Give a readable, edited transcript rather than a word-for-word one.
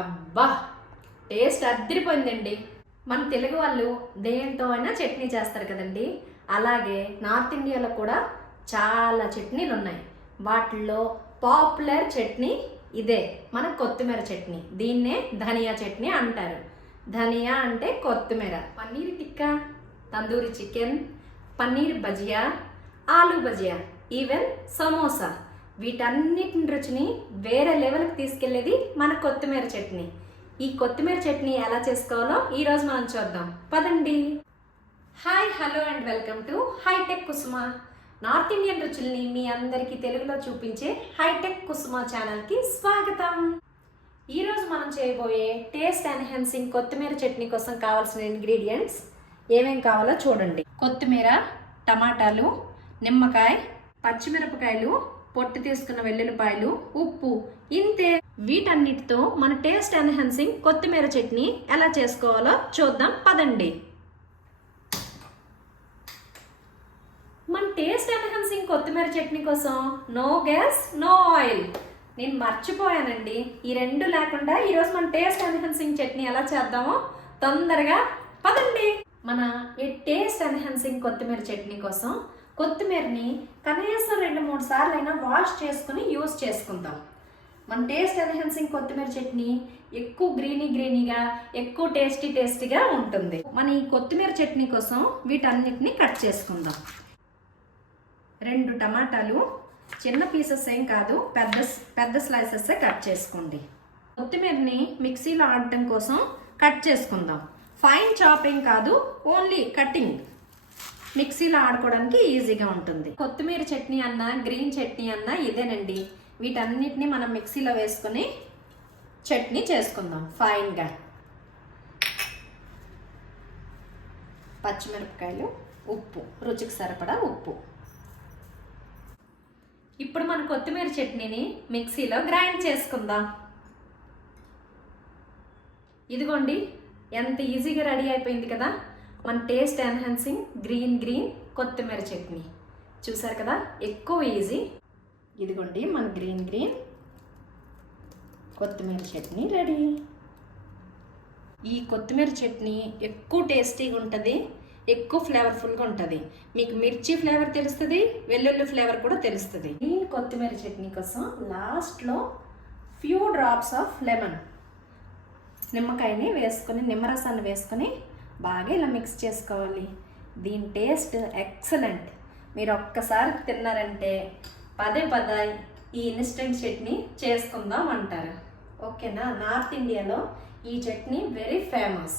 అబ్బా, టేస్ట్ అద్దరిపోయిందండి. మన తెలుగు వాళ్ళు దేంతో అయినా చట్నీ చేస్తారు కదండి. అలాగే నార్త్ ఇండియాలో కూడా చాలా చట్నీలు ఉన్నాయి. వాటిల్లో పాపులర్ చట్నీ ఇదే, మన కొత్తిమీర చట్నీ. దీన్నే ధనియా చట్నీ అంటారు. ధనియా అంటే కొత్తిమీర. పన్నీర్ టిక్కా, తందూరి చికెన్, పన్నీర్ భజియా, ఆలూ భజియా, ఈవెన్ సమోసా, వీటన్నిటి రుచిని వేరే లెవెల్కి తీసుకెళ్లేది మన కొత్తిమీర చట్నీ. ఈ కొత్తిమీర చట్నీ ఎలా చేసుకోవాలో ఈరోజు మనం చూద్దాం, పదండి. Hi, hello and welcome to hitech Kusuma. North Indian రుచుల్ని మీ అందరికీ తెలుగులో చూపించే హైటెక్ కుసుమ ఛానల్కి స్వాగతం. ఈరోజు మనం చేయబోయే టేస్ట్ ఎన్హాన్సింగ్ కొత్తిమీర చట్నీ కోసం కావాల్సిన ఇంగ్రీడియంట్స్ ఏమేం కావాలో చూడండి. కొత్తిమీర, టమాటాలు, నిమ్మకాయ, పచ్చిమిరపకాయలు, పొట్టు తీసుకున్న వెల్లుల్లిపాయలు, ఉప్పు, ఇంతే. వీటన్నిటితో మన టేస్ట్ ఎన్హాన్సింగ్ కొత్తిమీర చట్నీ ఎలా చేసుకోవాలో చూద్దాం, పదండి. మన టేస్ట్ ఎన్హాన్సింగ్ కొత్తిమీర చట్నీ కోసం నో గ్యాస్, నో ఆయిల్. నేను మర్చిపోయానండి, ఈ రెండు లేకుండా ఈరోజు మన టేస్ట్ ఎన్హాన్సింగ్ చట్నీ ఎలా చేద్దామో తొందరగా పదండి. మన ఈ టేస్ట్ ఎన్హాన్సింగ్ కొత్తిమీర చట్నీ కోసం కొత్తిమీరని కనీసం 2-3 సార్లు అయినా వాష్ చేసుకుని యూజ్ చేసుకుందాం. మన టేస్ట్ ఎన్హాన్సింగ్ కొత్తిమీర చట్నీ ఎక్కువ గ్రీనీగా, ఎక్కువ టేస్టీగా ఉంటుంది. మన ఈ కొత్తిమీర చట్నీ కోసం వీటన్నిటిని కట్ చేసుకుందాం. 2 టమాటాలు, చిన్న పీసెస్ ఏం కాదు, పెద్ద స్లైసెస్ కట్ చేసుకోండి. కొత్తిమీరని మిక్సీలో ఆడటం కోసం కట్ చేసుకుందాం. ఫైన్ చాపింగ్ కాదు, ఓన్లీ కటింగ్. మిక్సీలో ఆడుకోవడానికి ఈజీగా ఉంటుంది. కొత్తిమీర చట్నీ అన్నా, గ్రీన్ చట్నీ అన్నా ఇదేనండి. వీటన్నిటిని మనం మిక్సీలో వేసుకొని చట్నీ చేసుకుందాం ఫైన్గా. పచ్చిమిరపకాయలు, ఉప్పు, రుచికి సరిపడా ఉప్పు. ఇప్పుడు మన కొత్తిమీర చట్నీని మిక్సీలో గ్రైండ్ చేసుకుందాం. ఇదిగోండి, ఎంత ఈజీగా రెడీ అయిపోయింది కదా మన టేస్ట్ ఎన్హాన్సింగ్ గ్రీన్ కొత్తిమీర చట్నీ. చూసారు కదా, ఎక్కువ ఈజీ. ఇదిగోండి మన గ్రీన్ కొత్తిమీర చట్నీ రెడీ. ఈ కొత్తిమీర చట్నీ ఎక్కువ టేస్టీగా ఉంటుంది, ఎక్కువ ఫ్లేవర్ఫుల్గా ఉంటుంది. మీకు మిర్చి ఫ్లేవర్ తెలుస్తుంది, వెల్లుల్లి ఫ్లేవర్ కూడా తెలుస్తుంది. ఈ కొత్తిమీర చట్నీ కోసం లాస్ట్లో ఫ్యూ డ్రాప్స్ ఆఫ్ లెమన్, నిమ్మకాయని వేసుకొని, నిమ్మరసాన్ని వేసుకొని బాగా ఇలా మిక్స్ చేసుకోవాలి. దీని టేస్ట్ ఎక్సలెంట్. మీరు ఒక్కసారి తిన్నారంటే పదే ఈ ఇన్స్టెంట్ చట్నీ చేసుకుందాం అంటారు. ఓకేనా? నార్త్ ఇండియాలో ఈ చట్నీ వెరీ ఫేమస్.